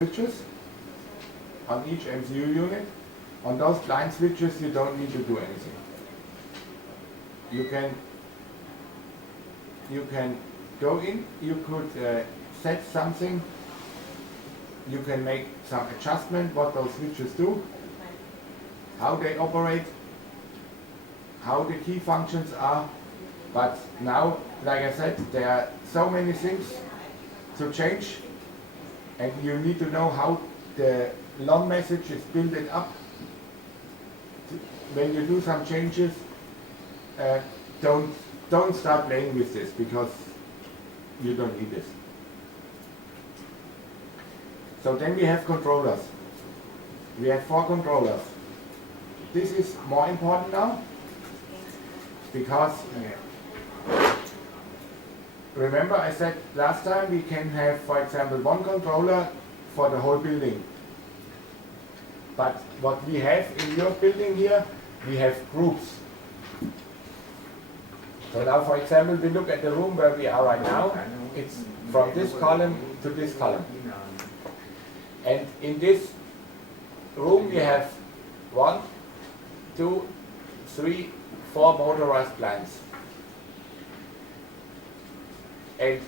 switches on each M2U unit. On those blind switches you don't need to do anything. You can go in, you could set something, you can make some adjustment what those switches do, how they operate, how the key functions are, but now, like I said, there are so many things to change, and you need to know how the long message is built up. When you do some changes, don't start playing with this, because you don't need this. So then we have controllers. We have 4 controllers. This is more important now, because remember I said last time we can have, for example, 1 controller for the whole building. But what we have in your building here, we have groups. So now, for example, we look at the room where we are right now. It's from this column to this column. And in this room we have 1, 2, 3, 4 motorized blinds. And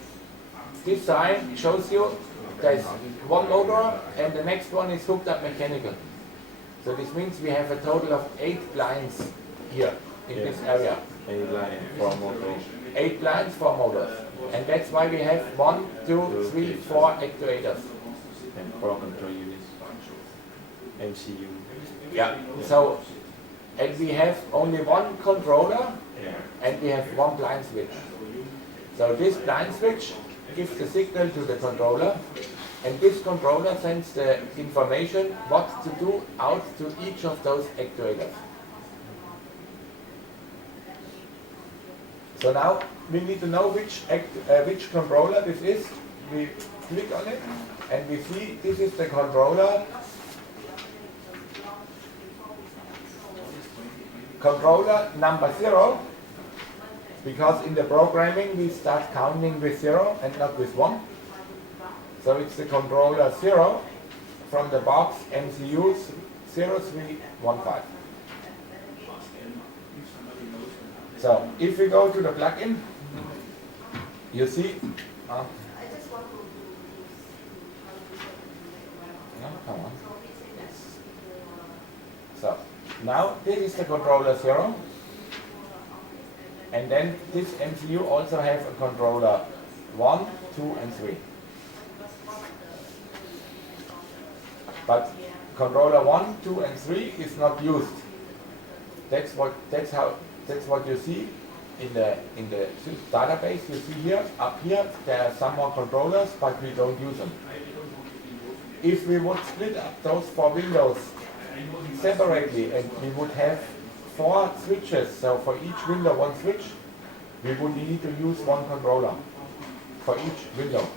this sign shows you there's 1 motor and the next one is hooked up mechanical. So this means we have a total of 8 blinds here in this area. 8 blinds, 4 motors. 8 blinds, 4 motors. And that's why we have 1, 2, 3, 4 actuators. And 4 control units. M2U. Yeah. So, and we have only 1 controller and we have 1 blind switch. So this blind switch gives the signal to the controller, and this controller sends the information what to do out to each of those actuators. So now we need to know which controller this is. We click on it and we see this is the controller number 0, because in the programming we start counting with 0 and not with 1. So it's the controller 0 from the box M2U00500. So if we go to the plugin, you see. No, come on. So now this is the controller 0, and then this M2U also have a controller 1, 2, and 3. But controller 1, 2, and 3 is not used. That's what you see in the database. You see here, up here, there are some more controllers, but we don't use them. If we would split up those 4 windows separately and we would have 4 switches, so for each window 1 switch, we would need to use 1 controller for each window.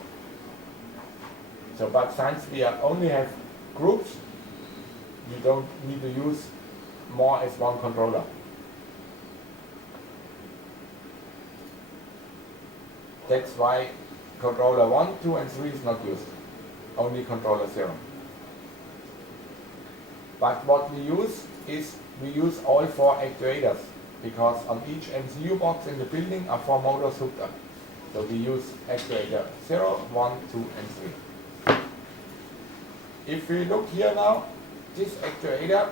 So, but since we only have groups, we don't need to use more as 1 controller. That's why controller 1, 2, and 3 is not used. Only controller 0. But what we use is we use all 4 actuators, because on each M2U box in the building are 4 motors hooked up. So we use actuator 0, 1, 2, and 3. If we look here now, this actuator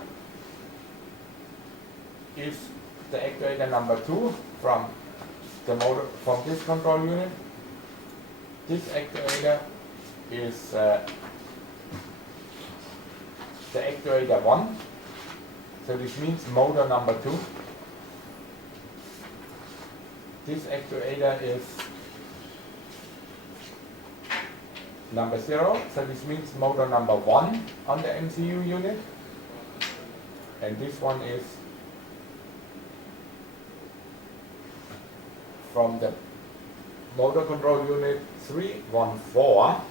is the actuator number 2 from the motor, from this control unit. This actuator is the actuator 1. So this means motor number 2. This actuator is number 0, so this means motor number 1 on the M2U unit. And this one is from the motor control unit 314,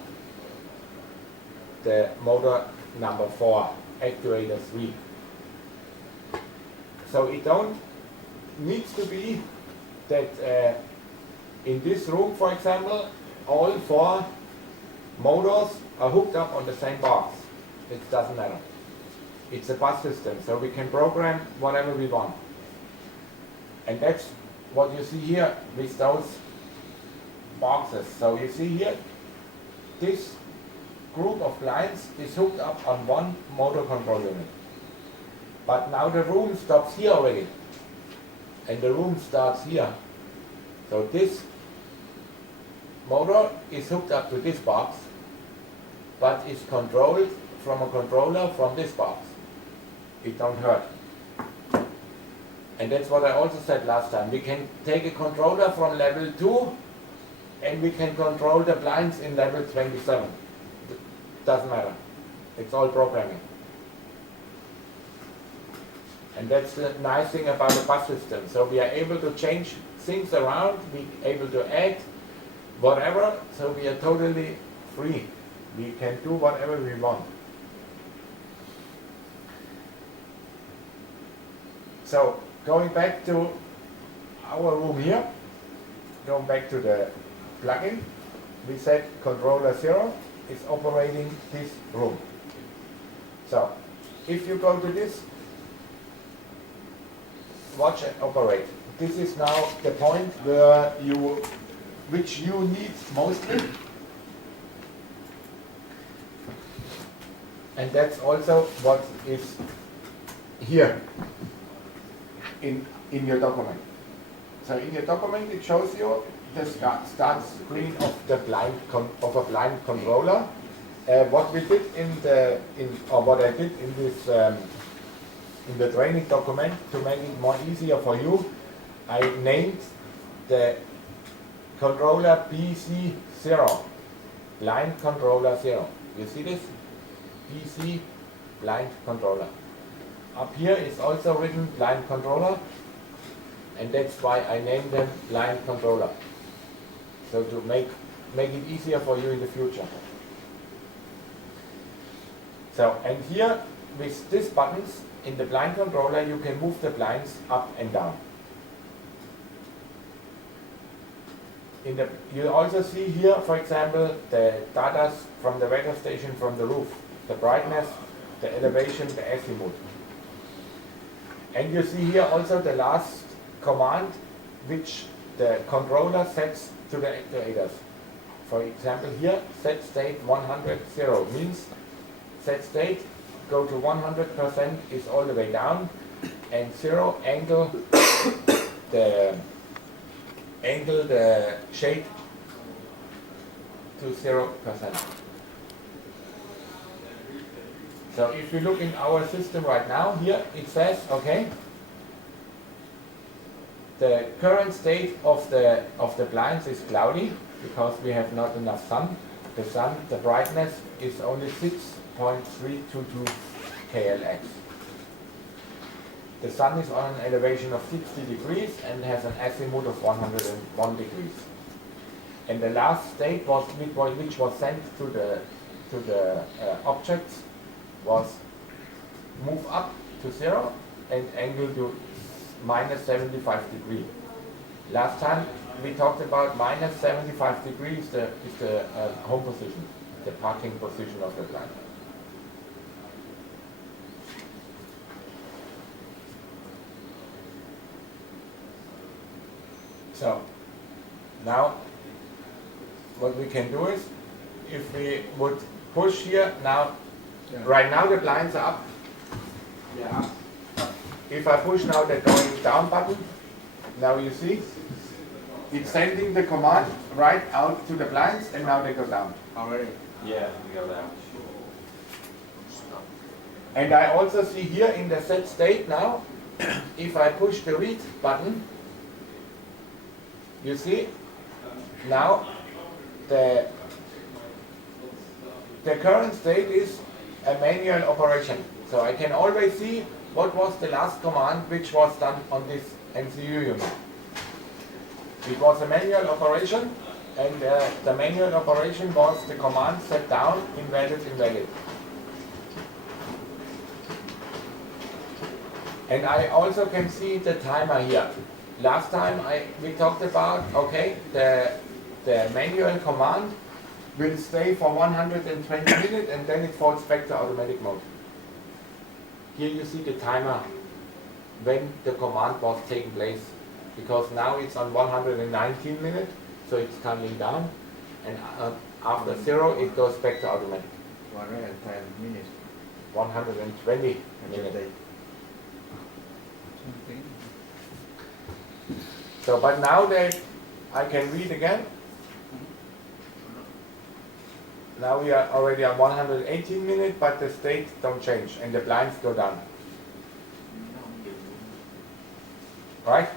the motor number 4, actuator 3. So it don't needs to be that in this room, for example, all 4 motors are hooked up on the same box. It doesn't matter. It's a bus system, so we can program whatever we want. And that's what you see here with those boxes. So you see here, this group of lines is hooked up on one motor control unit. But now the room stops here already. And the room starts here. So this motor is hooked up to this box, but is controlled from a controller from this box. It don't hurt. And that's what I also said last time. We can take a controller from level 2 and we can control the blinds in level 27. Doesn't matter. It's all programming. And that's the nice thing about the bus system. So we are able to change things around, we are able to add whatever, so we are totally free. We can do whatever we want. So going back to our room here, going back to the plugin, we said controller 0 is operating this room. So if you go to this, watch and operate. This is now the point where which you need mostly. And that's also what is here in your document. So in your document it shows you the start screen of the blind a blind controller. What we did what I did in this in the training document to make it more easier for you, I named the controller BC0, blind controller 0. You see this? BC blind controller. Up here is also written blind controller, and that's why I named them blind controller. So to make it easier for you in the future. So, and here with these buttons in the blind controller you can move the blinds up and down. You also see here, for example, the data from the weather station from the roof, the brightness, the elevation, the azimuth. And you see here also the last command which the controller sets to the actuators. For example here, set state 100 means set state go to 100% is all the way down, and 0 angle the shade to 0%. So if you look in our system right now, here it says, okay, the current state of the blinds is cloudy because we have not enough sun. The brightness is only 6.322 KLX. The sun is on an elevation of 60 degrees and has an azimuth of 101 degrees. And the last state which was sent to the objects was move up to 0 and angle to minus 75 degrees. Last time we talked about minus 75 degrees is the home position, the parking position of the blind. So now what we can do is, if we would push here now, right now the blinds are up. Yeah. If I push now the going down button, now you see it's sending the command right out to the blinds, and now they go down. Already? Yeah, we go down. And I also see here in the set state now, if I push the read button, you see now the current state is a manual operation. So I can always see what was the last command which was done on this M2U unit. It was a manual operation, and the manual operation was the command set down, invalid, invalid. And I also can see the timer here. Last time we talked about, okay, the manual command will stay for 120 minutes and then it falls back to automatic mode. Here you see the timer when the command was taking place, because now it's on 119 minutes, so it's coming down, and after 0 it goes back to automatic. 110 minutes. 120 minutes. Something. So, but now that I can read again, now we are already on 118 minutes, but the states don't change and the blinds go down. Right?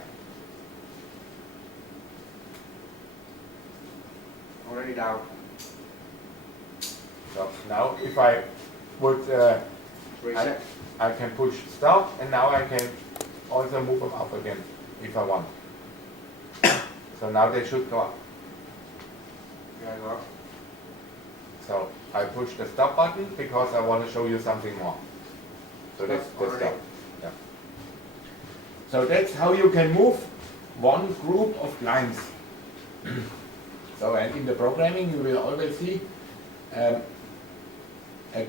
Already down. So now if I would, Reset. I can push stop, and now I can also move them up again if I want. So now they should go up. Yeah, go up. So I push the stop button because I want to show you something more. So that's the Already. stop. Yeah. So that's how you can move one group of lines. So, and in the programming you will always see a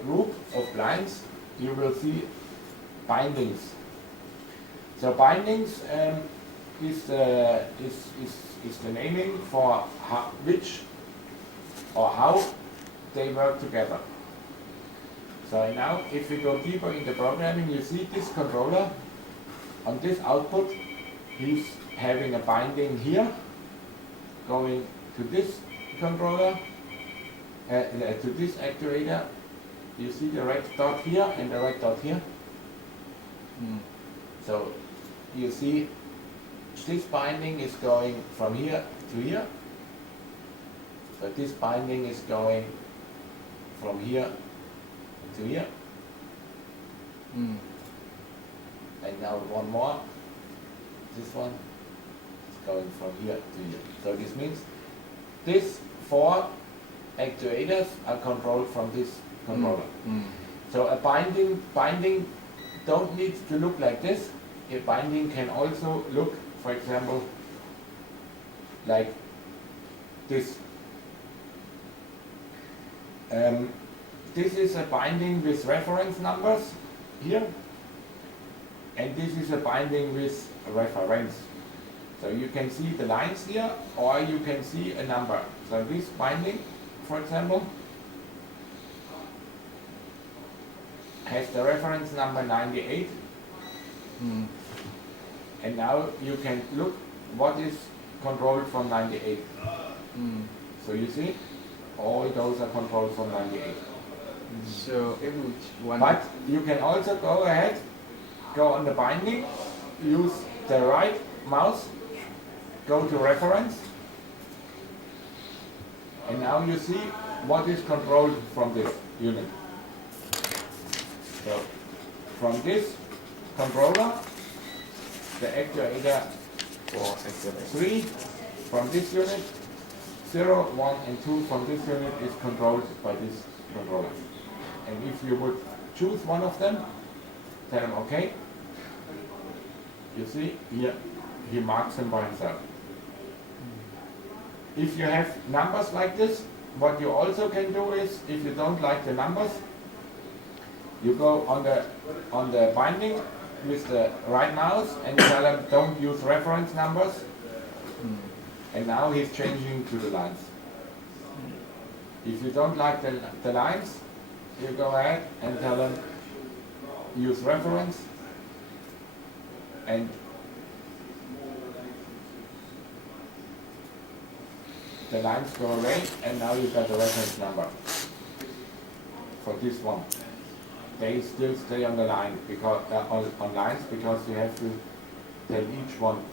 group of lines. You will see bindings. So bindings is the naming for which or how they work together. So now if we go deeper in the programming, you see this controller on this output, he's having a binding here going to this controller, to this actuator. You see the red dot here and the red dot here. So you see this binding is going from here to here. So this binding is going from here to here. And now one more. This one is going from here to here. So this means these 4 actuators are controlled from this controller. So a binding don't need to look like this. A binding can also look, for example, like this. This is a binding with reference numbers here, and this is a binding with reference. So you can see the lines here, or you can see a number. So this binding, for example, has the reference number 98. And now you can look what is controlled from 98. So you see, all those are controlled from 98. So if which one? But you can also go ahead, go on the binding, use the right mouse, go to reference, and now you see what is controlled from this unit. So from this controller, the actuator 3 from this unit, 0, 1 and 2 from this unit is controlled by this controller. And if you would choose one of them, tell him OK. You see here, he marks them by himself. If you have numbers like this, what you also can do is, if you don't like the numbers, you go on the binding with the right mouse and tell him don't use reference numbers. And now he's changing to the lines. If you don't like the lines, you go ahead and tell him use reference, and the lines go away, and now you got the reference number for this one. They still stay on the line because on lines, because you have to tell each one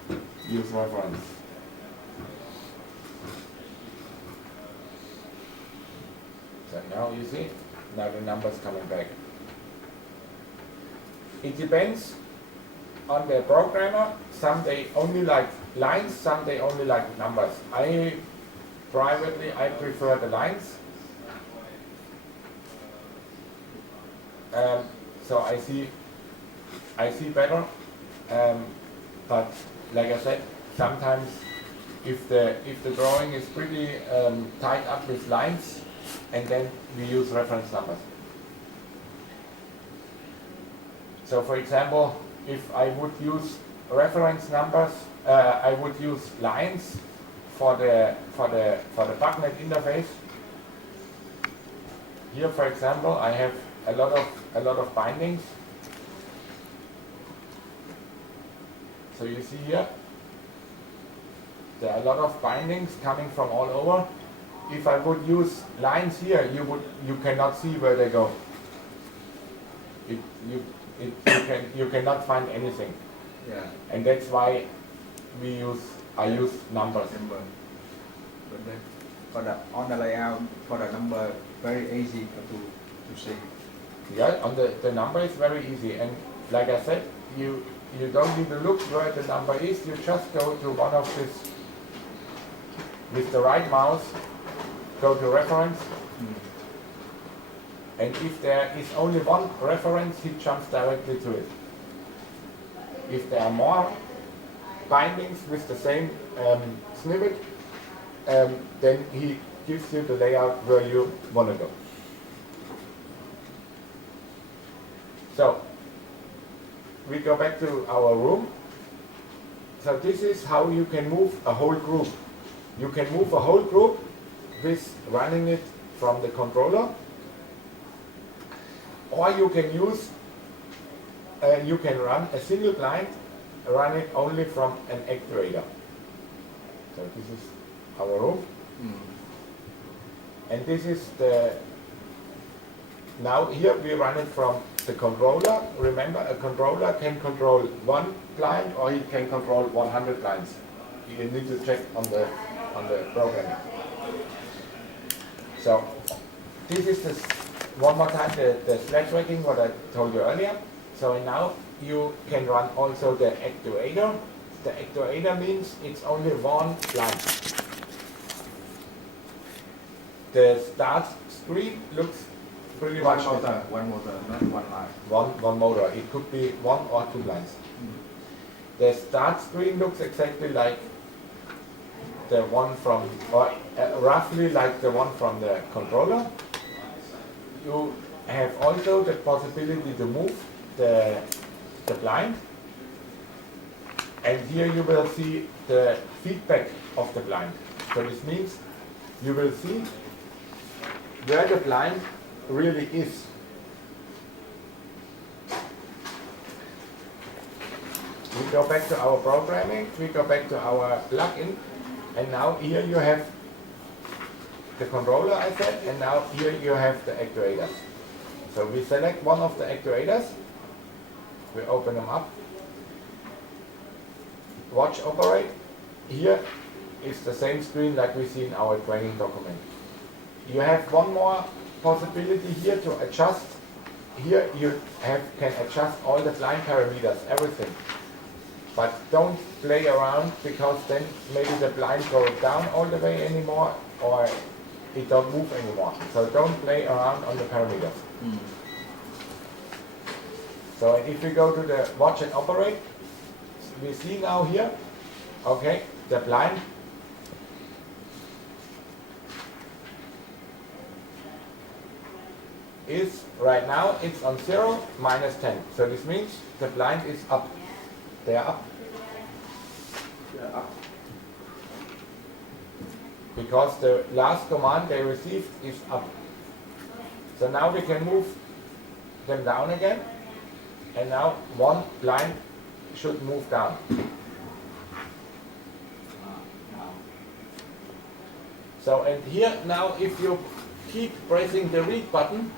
use reference. So now you see, now the numbers coming back. It depends on the programmer. Some they only like lines, some they only like numbers. Privately, I prefer the lines. So I see better. But like I said, sometimes if the drawing is pretty tied up with lines, and then we use reference numbers. So for example, if I would use reference numbers, I would use lines for the BACnet interface. Here, for example, I have a lot of bindings. So you see here, there are a lot of bindings coming from all over. If I would use lines here, you cannot see where they go. You cannot find anything. Yeah. And that's why I use numbers. Number. But then on the layout for the number, very easy to see. Yeah, on the number is very easy, and like I said, you don't need to look where the number is. You just go to one of this with the right mouse, go to reference, and if there is only one reference, he jumps directly to it. If there are more bindings with the same snippet, then he gives you the layout where you want to go. So we go back to our room. So this is how you can move a whole group. You can move a whole group with running it from the controller, or you can use you can run a single blind, run it only from an actuator. So this is our room, and this is the, now here we run it from the controller. Remember, a controller can control one blind or he can control 100 blinds. You need to check on the program. So this is this, one more time, the sled tracking, what I told you earlier. So now you can run also the actuator. The actuator means it's only one blind. The start screen looks pretty much One motor, not one line. one motor. It could be one or two blinds. The start screen looks exactly like the one from, or roughly like the one from the controller. You have also the possibility to move the blind, and here you will see the feedback of the blind. So this means you will see where the blind really is. We go back to our programming, we go back to our plugin, and now here you have the controller, I said, and now here you have the actuators. So we select one of the actuators, we open them up, watch operate. Here is the same screen like we see in our training document. You have one more possibility here to adjust. Here you can adjust all the blind parameters, everything. But don't play around, because then maybe the blind goes down all the way anymore, or it don't move anymore. So don't play around on the parameters. So if we go to the watch and operate, we see now here, okay, the blind is right now, it's on 0, -10. So this means the blind is up. They are up. Yeah, up. Because the last command they received is up. So now we can move them down again, and now one blind should move down. So, and here now if you keep pressing the read button,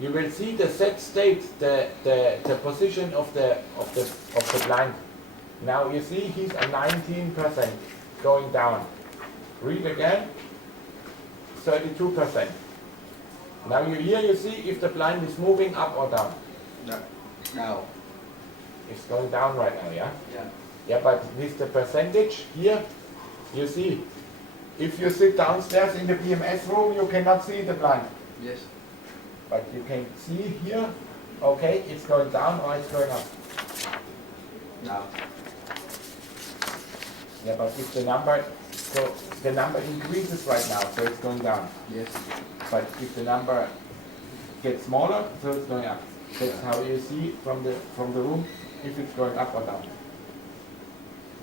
you will see the set state, the position of the blind. Now you see he's at 19% going down. Read again, 32%. Now here you see if the blind is moving up or down. Down. It's going down right now, yeah? Yeah. Yeah, but with the percentage here, you see, if you sit downstairs in the BMS room, you cannot see the blind. Yes. But you can see here, okay, it's going down or it's going up. Down. Yeah, but if the number, so the number increases right now, so it's going down. Yes. But if the number gets smaller, so it's going up. That's how you see from the room if it's going up or down.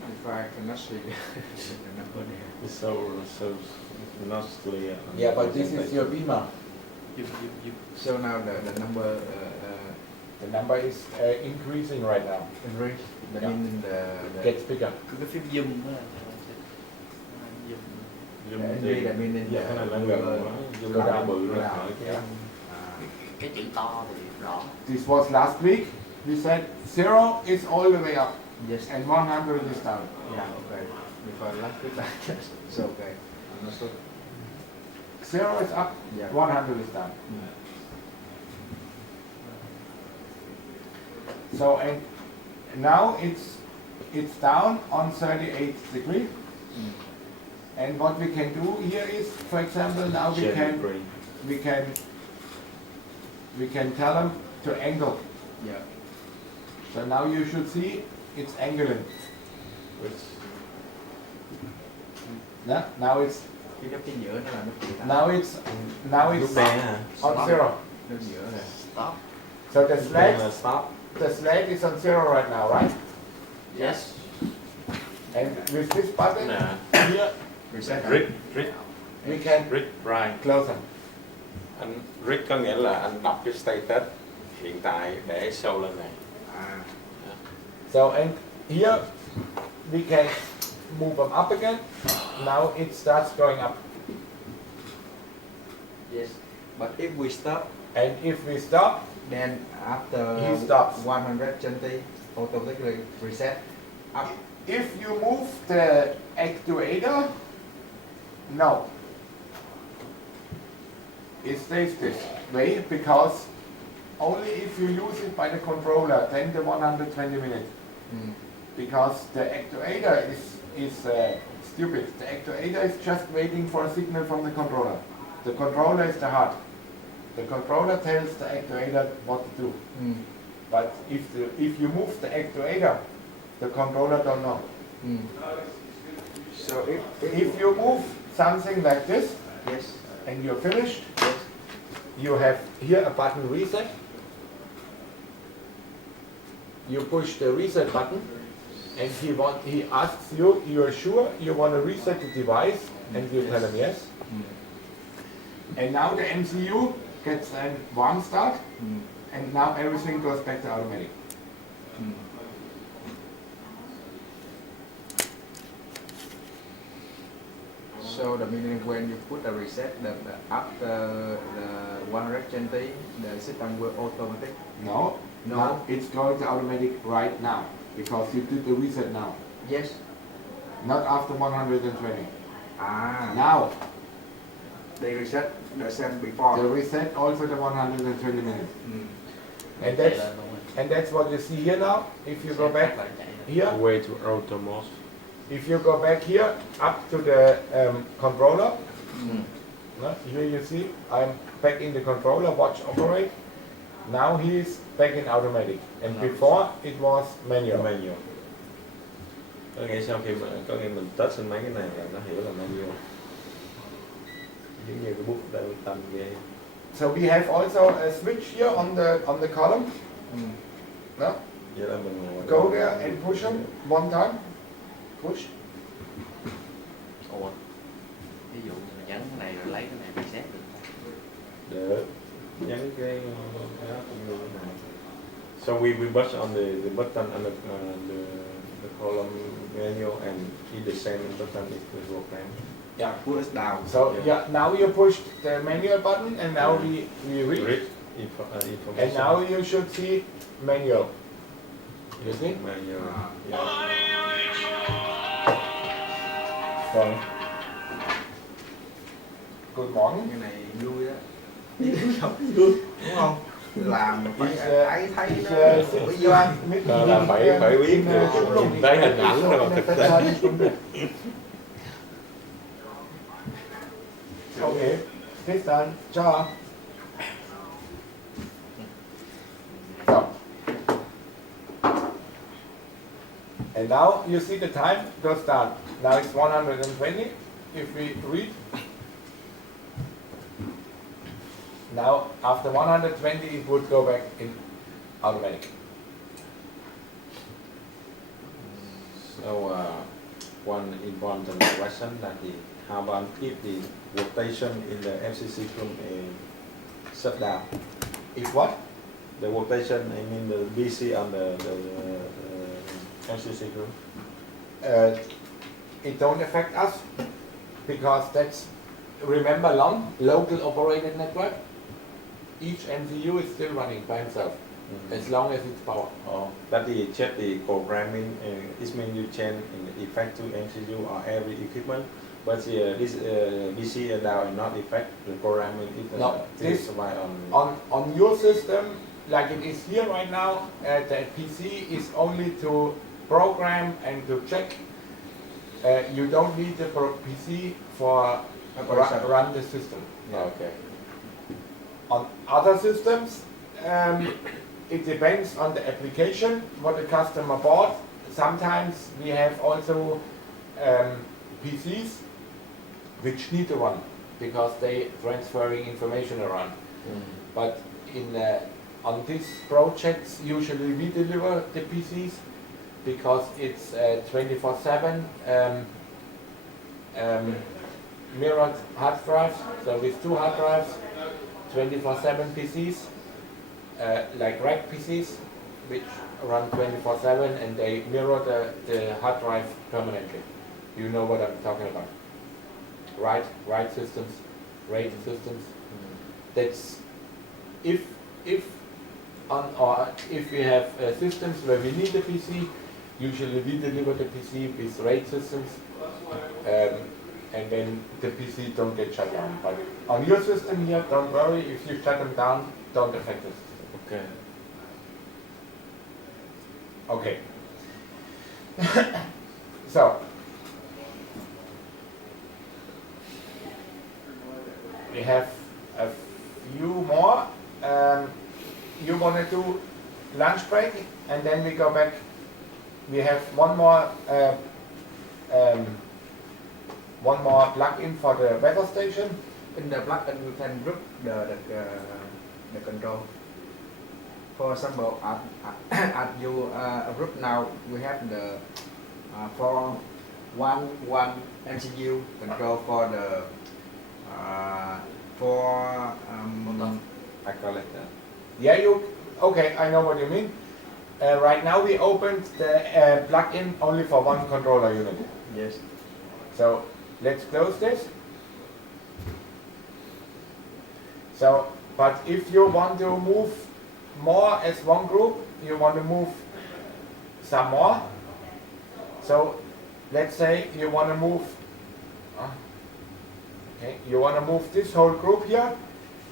If I cannot see the number there. So not clear. Yeah, but this is your beamer. So now the number The number is increasing right now. increase. That Yeah. means the Gets bigger. Cứ cái phím zoom đó là zoom. Zoom increase that means dạ cái này lên gần quá, zoom Go nó down. bự Go ra down. khỏi cái Yeah. Cái chữ to thì rõ. This was last week. We said 0 is all the way up yes. and 100 is down. Yeah. Okay. Because last week so okay. Understood. 0 is up, Yeah. 100 is down. Mm. So and now it's down on 38 degrees. Mm. And what we can do here is, for example, now we can tell them to angle. Yeah. So now you should see it's angling. which Yeah? Now it's Cái góc chính giữa nó là nó phụ tải. now lúc it's đen hả? on 0. Nó giữa là Stop. So the Lúc đen flag là stop. is on 0 right now, right? Yes. And with this button Nè, here reset. read we can right. close them. Anh read có nghĩa là anh đọc cái status hiện tại để show lên này. À. So and here we can move them up again. Now it starts going up. Yes. But if we stop, And if we stop, then after He stops. 120 automatically reset up. if you move the actuator, no. It stays this way because only if you use it by the controller, then the 120 minutes. Mm. Because the actuator is stupid. The actuator is just waiting for a signal from the controller. The controller is the heart. The controller tells the actuator what to do. Mm. But if you move the actuator, the controller don't know. Mm. So If you move something like this yes, and you're finished, yes, you have here a button reset. You push the reset button and he asks you, you are sure you want to reset the device? And you tell him yes. mm. And now the MCU gets a warm start Mm. and now everything goes back to automatic. Mm. So the meaning when you put a reset, the after the 120, the system will automatic. No, No. now it's going to automatic right now because you did the reset now, Yes. not after 120. Ah. Now, They reset the same before. the reset also the 120 minutes. Mm. And Chạy that's lên luôn rồi. and that's what you see here now. If you go Xe back tắt lại chạy lên. here, Way to auto mode. if you go back here up to the controller, Mm. no, here you see I'm back in the controller, watch operate. Now he's back in automatic, and before it was manual. Manual. Có nghĩa sau khi có nghĩa mình test trên mấy cái này là nó hiểu là manual. Giống như cái bút đang tâm ghê. So we have also a switch here on the column. Mm. No? Vậy là mình Go there and push them one time. Push. Ủa. Ví dụ như là nhấn cái này rồi lấy cái này reset được. để nhấn cái đó cũng như thế này. So we push on the button and the column menu and hit the same button is the program. Yeah. Put us down. So yeah, now you push the manual button, and now we read. Read information. And now you should see manual. You see? Manual. Ah. Yeah. So, good morning. Cái này vui đó. Đúng không? Làm mà phải thấy thấy nó phải vô. Là phải biết được, nhìn thấy hình ảnh rồi mà thực tế. Okay, Tristan, ciao. So, and now you see the time goes down. Now it's 120, if we read, now after 120 it would go back in automatic. So one important question that the how about if the rotation in the FCC room is shut down? If what? The rotation, I mean the BC on the FCC room. It don't affect us because that's, remember, local operated network. Each MCU is still running by himself as long as it's power. Oh, that the check the programming. It means you change in the effect to MCU or every equipment, but this BC down not affect the programming. It No, this survive on your system, like it is here right now. The PC is only to program and to check. You don't need the PC for run the system. Okay. On other systems, it depends on the application, what the customer bought. Sometimes we have also PCs which need to run because they transferring information around. But on these projects, usually we deliver the PCs because it's 24/7 mirrored hard drives. So with 2 hard drives, 24/7 PCs, like rack PCs, which run 24/7 and they mirror the hard drive permanently. You know what I'm talking about. Write systems, RAID systems. That's if we have systems where we need a PC, usually we deliver the PC with RAID systems, and then the PC don't get shut down. But on your system here, don't worry, if you shut them down, don't affect the system. Okay. Okay. So, we have a few more. You want to do lunch break, and then we go back. We have one more plug-in for the weather station. In the plug-in, you can group the control. For example, at your group now, we have the for one MCU control for the I call it Yeah, okay, I know what you mean. Right now we opened the plug-in only for one controller unit. yes. So let's close this. So, but if you want to move more as one group, you want to move some more. So let's say you want to move, you want to move this whole group here.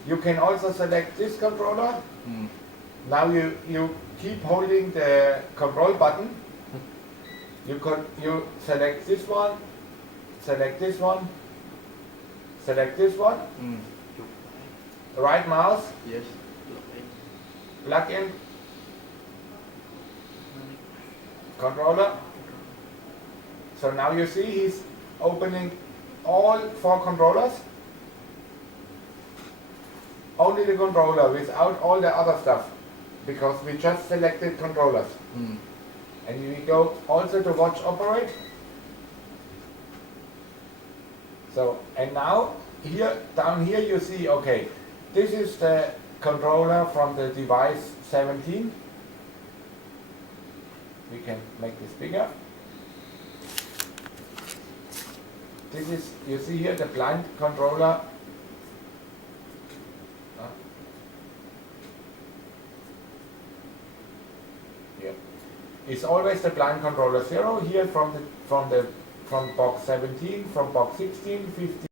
You can also select this controller. Now you keep holding the control button. You select this one, select this one, select this one. Right mouse, Yes. plug in, controller. So now you see he's opening all 4 controllers. Only the controller without all the other stuff, because we just selected controllers. And we go also to watch operate. So, and now here, down here you see, okay, this is the controller from the device 17. We can make this bigger. This is, you see here, the blind controller. Here. It's always the blind controller 0 here from box 17, from box 16, 15,